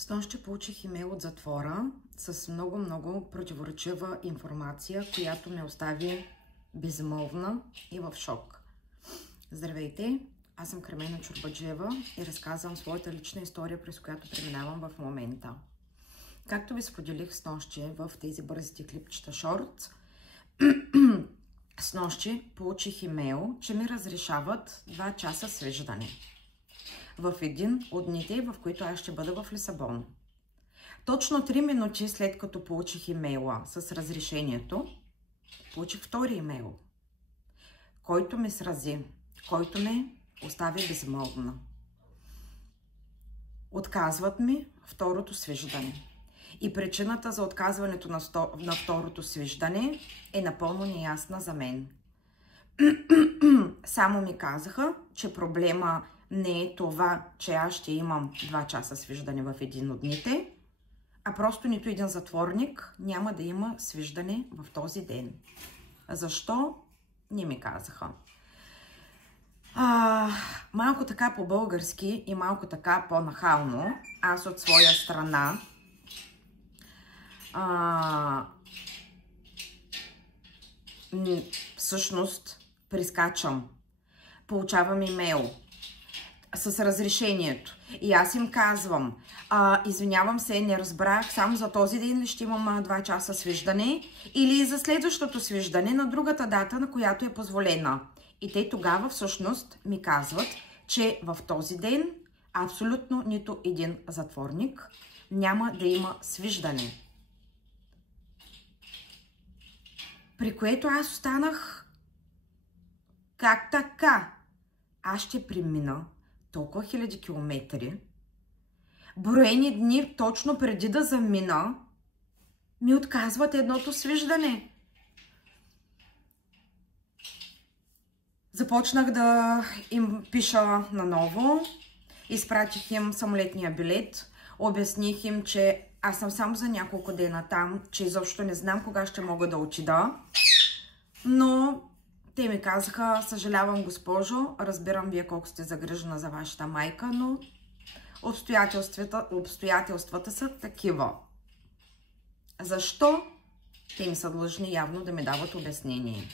Снощи получих имейл от затвора с много противоречива информация, която ме остави безмълвна и в шок. Здравейте, аз съм Кремена Чорбаджиева и разказвам своята лична история, през която преминавам в момента. Както ви споделих снощи в тези бързите клипчета шорт, снощи получих имейл, че ми разрешават 2 часа свиждане в един от дните, в които аз ще бъда в Лисабон. Точно 3 минути след като получих имейла с разрешението, получих втори имейл, който ме срази, който ме остави безмълвна. Отказват ми второто свиждане. И причината за отказването на второто свиждане е напълно неясна за мен. Само ми казаха, че проблема не е това, че аз ще имам 2 часа свиждане в един от дните, а просто нито един затворник няма да има свиждане в този ден. Защо? Не ми казаха. Малко така по-български и малко така по-нахално, аз от своя страна всъщност прискачам. Получавам имейл с разрешението. И аз им казвам, извинявам се, не разбрах, само за този ден ли ще имам 2 часа свиждане или за следващото свиждане на другата дата, на която е позволена. И те тогава всъщност ми казват, че в този ден абсолютно нито един затворник няма да има свиждане. При което аз останах, как така? Аз ще премина толкова хиляди километри, броени дни точно преди да замина, ми отказват едното свиждане. Започнах да им пиша наново, изпратих им самолетния билет, обясних им, че аз съм само за няколко дена там, че изобщо не знам кога ще мога да отида, но те ми казаха, съжалявам, госпожо, разбирам вие колко сте загрижена за вашата майка, но обстоятелствата са такива. Защо? Те ми са длъжни явно да ми дават обяснение.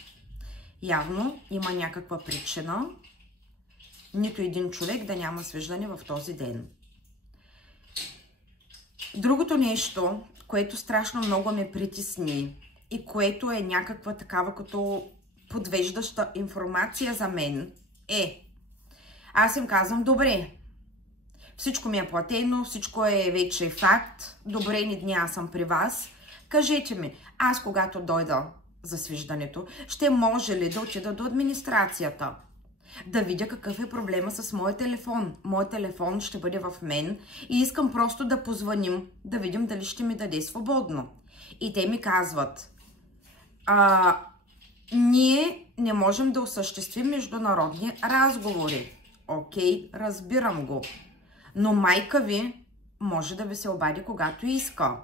Явно има някаква причина нито един човек да няма свиждане в този ден. Другото нещо, което страшно много ме притесни и което е някаква такава като подвеждаща информация за мен е, аз им казвам, добре, всичко ми е платено, всичко е вече факт, добре ни дни аз съм при вас, кажете ми, аз когато дойда за свиждането, ще може ли да отида до администрацията, да видя какъв е проблема с моя телефон. Моят телефон ще бъде в мен и искам просто да позвоним, да видим дали ще ми даде свободно. И те ми казват, ние не можем да осъществим международни разговори. Окей, разбирам го. Но майка ви може да ви се обади когато иска.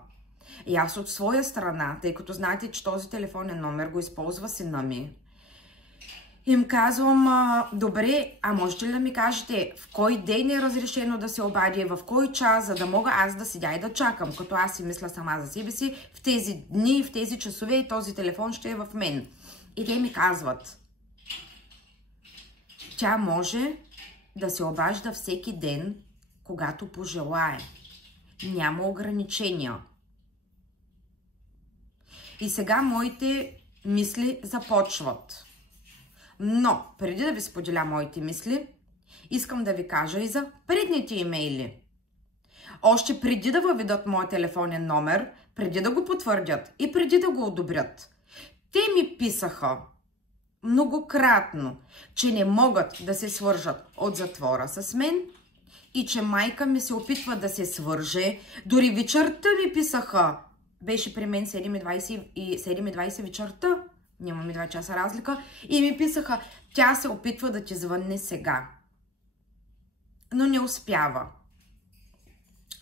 И аз от своя страна, тъй като знаете, че този телефонен номер го използва сина ми, им казвам, добре, можете ли да ми кажете в кой ден е разрешено да се обади, в кой час, за да мога аз да седя и да чакам, като аз си мисля сама за себе си, в тези дни, в тези часове и този телефон ще е в мен. И те ми казват, тя може да се обажда всеки ден, когато пожелае. Няма ограничения. И сега моите мисли започват. Но, преди да ви споделя моите мисли, искам да ви кажа и за предните имейли. Още преди да въведат моят телефонен номер, преди да го потвърдят и преди да го одобрят, те ми писаха многократно, че не могат да се свържат от затвора с мен и че майка ми се опитва да се свърже. Дори вечерта ми писаха. Беше при мен 7:20 вечерта. Нямаме 2 часа разлика. И ми писаха, тя се опитва да ти звънне сега. Но не успява.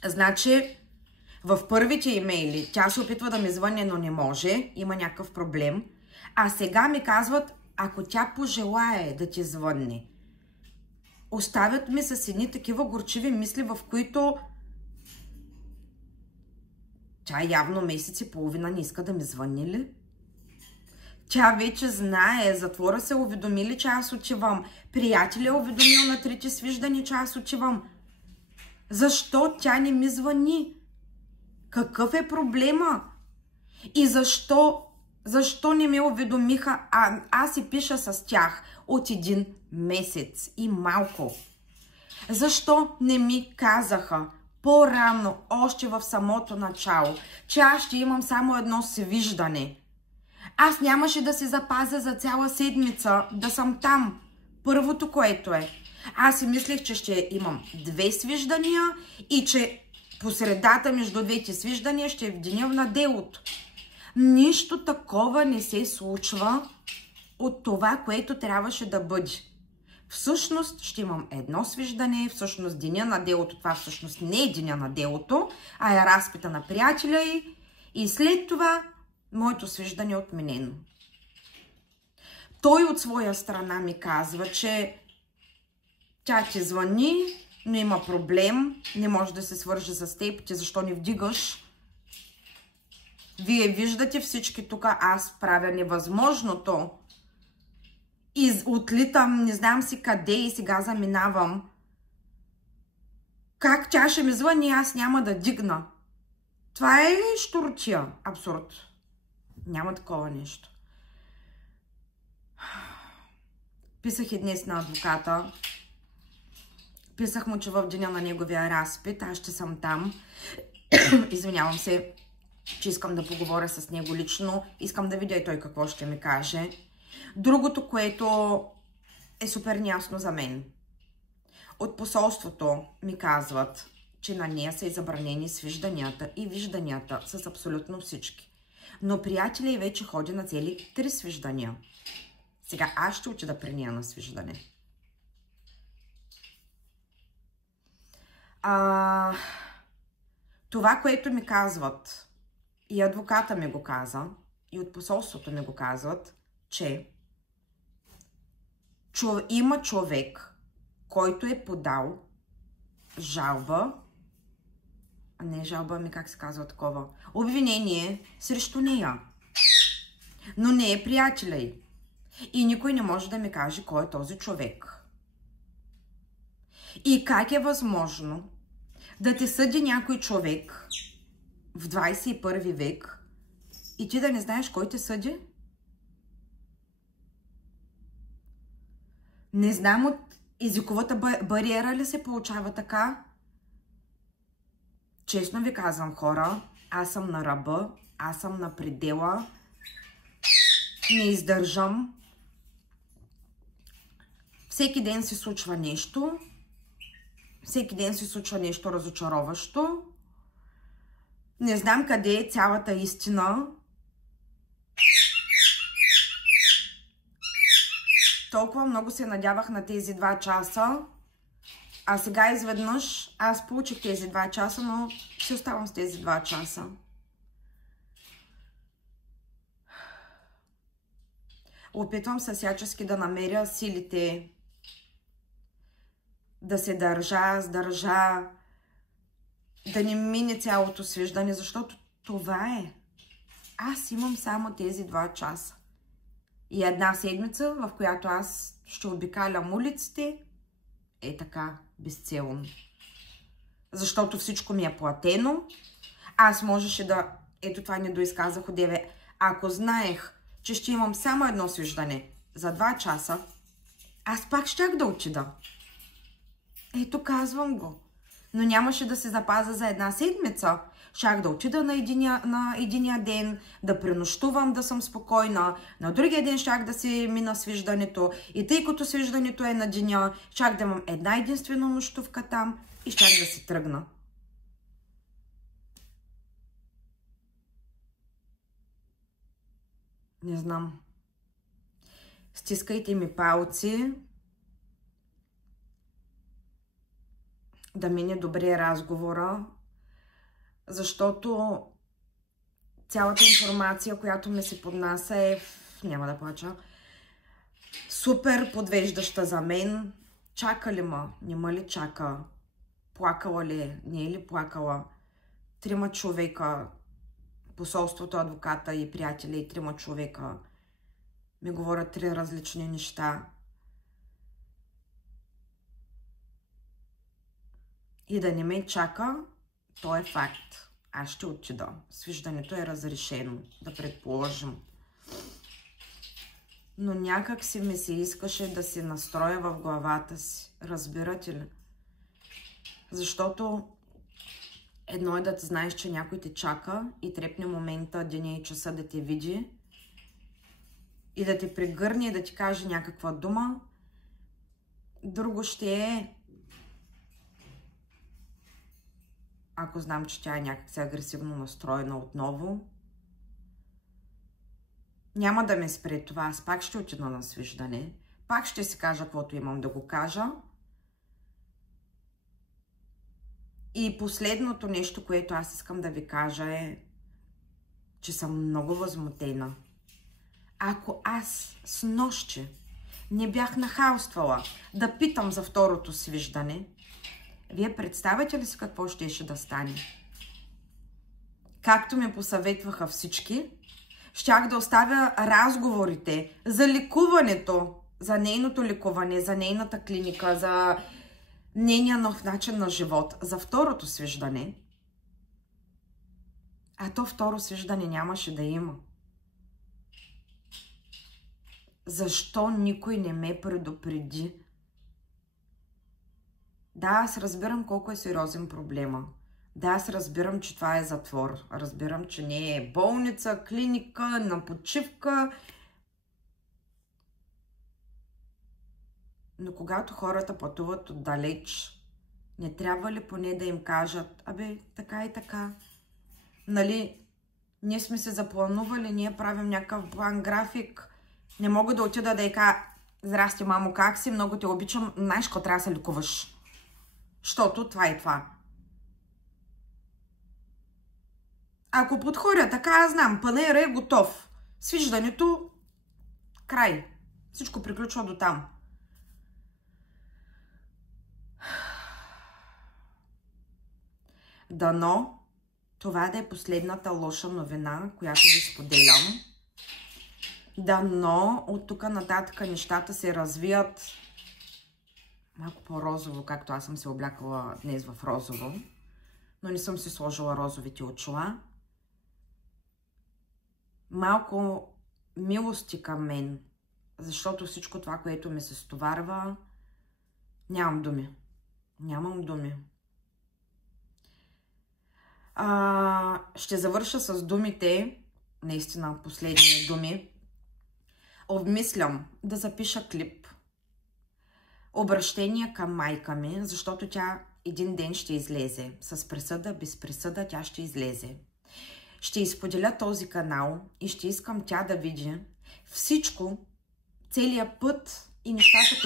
Значи, в първите имейли тя се опитва да ми звънне, но не може. Има някакъв проблем. А сега ми казват, ако тя пожелае да ти звънне. Оставят ми с едни такива горчиви мисли, в които Тя явно месец и половина не иска да ми звъни ли? Тя вече знае, затвора се уведомили, че аз отивам. Приятел е уведомил на трети свиждане, че аз отивам. Защо тя не ми звъни? Какъв е проблема? И защо не ме уведомиха? Аз си пиша с тях от 1 месец и малко. Защо не ми казаха по-рано, още в самото начало, че аз ще имам само едно свиждане? Аз нямаше да се запазя за цяла седмица да съм там. Първото, което е. Аз си мислех, че ще имам 2 свиждания и че по средата между двете свиждания ще е в деня на делото. Нищо такова не се случва от това, което трябваше да бъде. Всъщност ще имам едно свиждане, всъщност деня на делото, това всъщност не е деня на делото, а е разпита на приятеля и след това моето свиждане е отменено. Той от своя страна ми казва, че тя ти звъни, но има проблем, не може да се свърже с теб, ти защо не вдигаш? Вие виждате всички тук, аз правя невъзможното. И отлитам, не знам си къде и сега заминавам. Как тя ще ми звъни, аз няма да дигна? Това е щурчия. Абсурд. Няма такова нещо. Писах и днес на адвоката. Писах му, че в деня на неговия разпит аз ще съм там. Извинявам се, че искам да поговоря с него лично. Искам да видя и той какво ще ми каже. Другото, което е супер неясно за мен. От посолството ми казват, че на нея са и забранени свижданията и вижданията с абсолютно всички. Но приятели вече ходи на цели 3 свиждания. Сега аз ще отида при нея на свиждане. Това, което ми казват, и адвоката ми го каза, и от посолството ми го казват, че има човек, който е подал жалба, не жалба, ами как се казва такова, обвинение срещу нея. Но не е приятеля й. И никой не може да ми каже кой е този човек. И как е възможно да те съди някой човек в 21 век и ти да не знаеш кой те съди? Не знам от езиковата бариера ли се получава така? Честно ви казвам, хора, аз съм на ръба, аз съм на предела, не издържам. Всеки ден се случва нещо, всеки ден се случва нещо разочароващо. Не знам къде е цялата истина. Толкова много се надявах на тези 2 часа, а сега изведнъж аз получих тези 2 часа, но си оставам с тези 2 часа. Опитвам се всячески да намеря силите, да се държа, да не мине цялото свиждане, защото това е. Аз имам само тези 2 часа. И една седмица, в която аз ще обикалям улиците, е така, безцелно. Защото всичко ми е платено. Аз можеше да... Ето това не доизказах одеве. Ако знаех, че ще имам само едно свиждане за 2 часа, аз пак щях да отида. Ето, казвам го. Но нямаше да се запазя за една седмица. Щях да отида на единия ден, да пренощувам, да съм спокойна. На другия ден щях да си мина свиждането. И тъй като свиждането е на деня, щях да имам една единствена нощувка там и щях да си тръгна. Не знам. Стискайте ми палци да мине добре разговора, защото цялата информация, която ми се поднася е, няма да плача, супер подвеждаща за мен. Чака ли ма? Нема ли чака? Плакала ли? Не е ли плакала? 3 човека посолството, адвоката и приятеля и 3 човека ми говорят 3 различни неща. И да не ме чака, то е факт. Аз ще отида. Свиждането е разрешено, да предположим. Но някак си ми се искаше да се настроя в главата си. Разбирате ли? Защото едно е да знаеш, че някой те чака и трепне момента, деня и часа да те види и да те прегърне и да ти каже някаква дума. Друго ще е, ако знам, че тя е някакси агресивно настроена отново. Няма да ме спре това. Аз пак ще отида на свиждане. Пак ще си кажа каквото имам да го кажа. И последното нещо, което аз искам да ви кажа е, че съм много възмутена. Ако аз с нощи не бях нахалствала да питам за второто свиждане, вие представяте ли си какво щеше да стане? Както ми посъветваха всички, щях да оставя разговорите за лекуването, за нейното лекуване, за нейната клиника, за нейния нов начин на живот, за второто свиждане. А то второ свиждане нямаше да има. Защо никой не ме предупреди? Да, аз разбирам колко е сериозен проблема. Да, аз разбирам, че това е затвор. Разбирам, че не е болница, клиника, на почивка. Но когато хората пътуват отдалеч, не трябва ли поне да им кажат, абе, така и така. Нали, ние сме се запланували, ние правим някакъв план, график. Не мога да отида да й кажа, здрасти, мамо, как си? Много те обичам, знаеш какво трябва да се лекуваш. Щото това и това. Ако подходя така, аз знам, панаира е готов. Свиждането, край. Всичко приключва до там. Дано това да е последната лоша новина, която ви споделям. Дано от тук нататък нещата се развият малко по-розово, както аз съм се облякала днес в розово, но не съм си сложила розовите очила. Малко милости към мен, защото всичко това, което ми се стоварва, нямам думи. Нямам думи. Ще завърша с думите, наистина последни думи. Обмислям да запиша клип. Обращение към майка ми, защото тя един ден ще излезе. С присъда, без присъда, тя ще излезе. Ще изподеля този канал и ще искам тя да види всичко, целият път и нещата,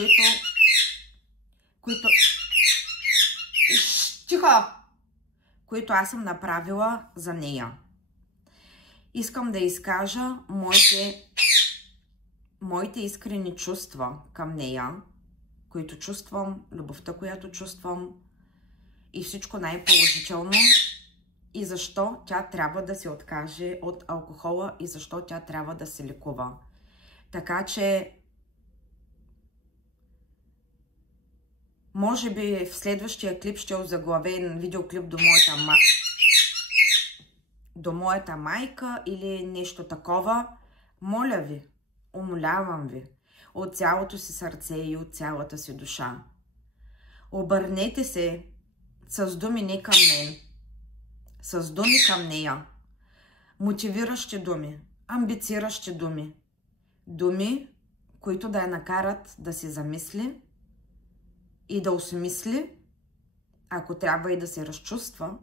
които аз съм направила за нея. Искам да изкажа моите искрени чувства към нея, които чувствам, любовта, която чувствам и всичко най-положително. И защо тя трябва да се откаже от алкохола и защо тя трябва да се лекува. Така че, може би в следващия клип ще озаглавен видеоклип до моята майка или нещо такова. Моля ви, умолявам ви, от цялото си сърце и от цялата си душа. Обърнете се с думи не към мен, с думи към нея. Мотивиращи думи, амбициращи думи. Думи, които да я накарат да се замисли и да осмисли, ако трябва и да се разчувства,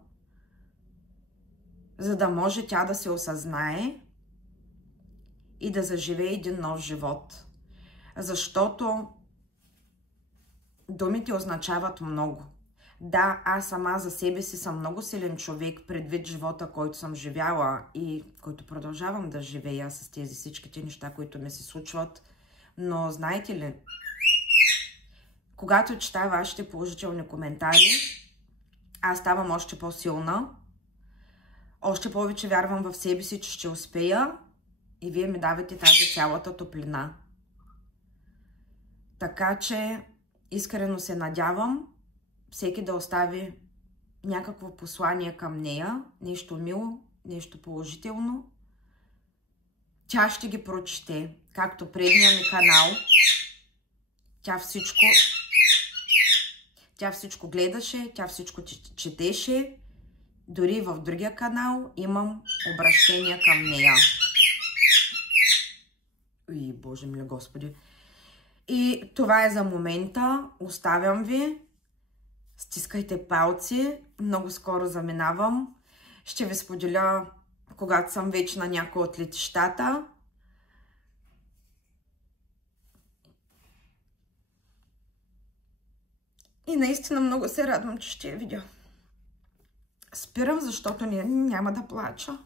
за да може тя да се осъзнае и да заживее един нов живот. Защото думите означават много. Да, аз сама за себе си съм много силен човек, предвид живота, който съм живяла и който продължавам да живея с тези всичките неща, които ми се случват. Но знаете ли, когато чета вашите положителни коментари, аз ставам още по-силна. Още повече вярвам в себе си, че ще успея и вие ми давате тази цялата топлина. Така че искрено се надявам всеки да остави някакво послание към нея, нещо мило, нещо положително. Тя ще ги прочете, както предния ми канал. Тя всичко гледаше, тя всичко четеше. Дори в другия канал имам обращения към нея. Ой, Боже миле Господи. И това е за момента. Оставям ви. Стискайте палци. Много скоро заминавам. Ще ви споделя, когато съм вече на някой от летищата. И наистина много се радвам, че ще я видя. Спирам, защото няма да плача.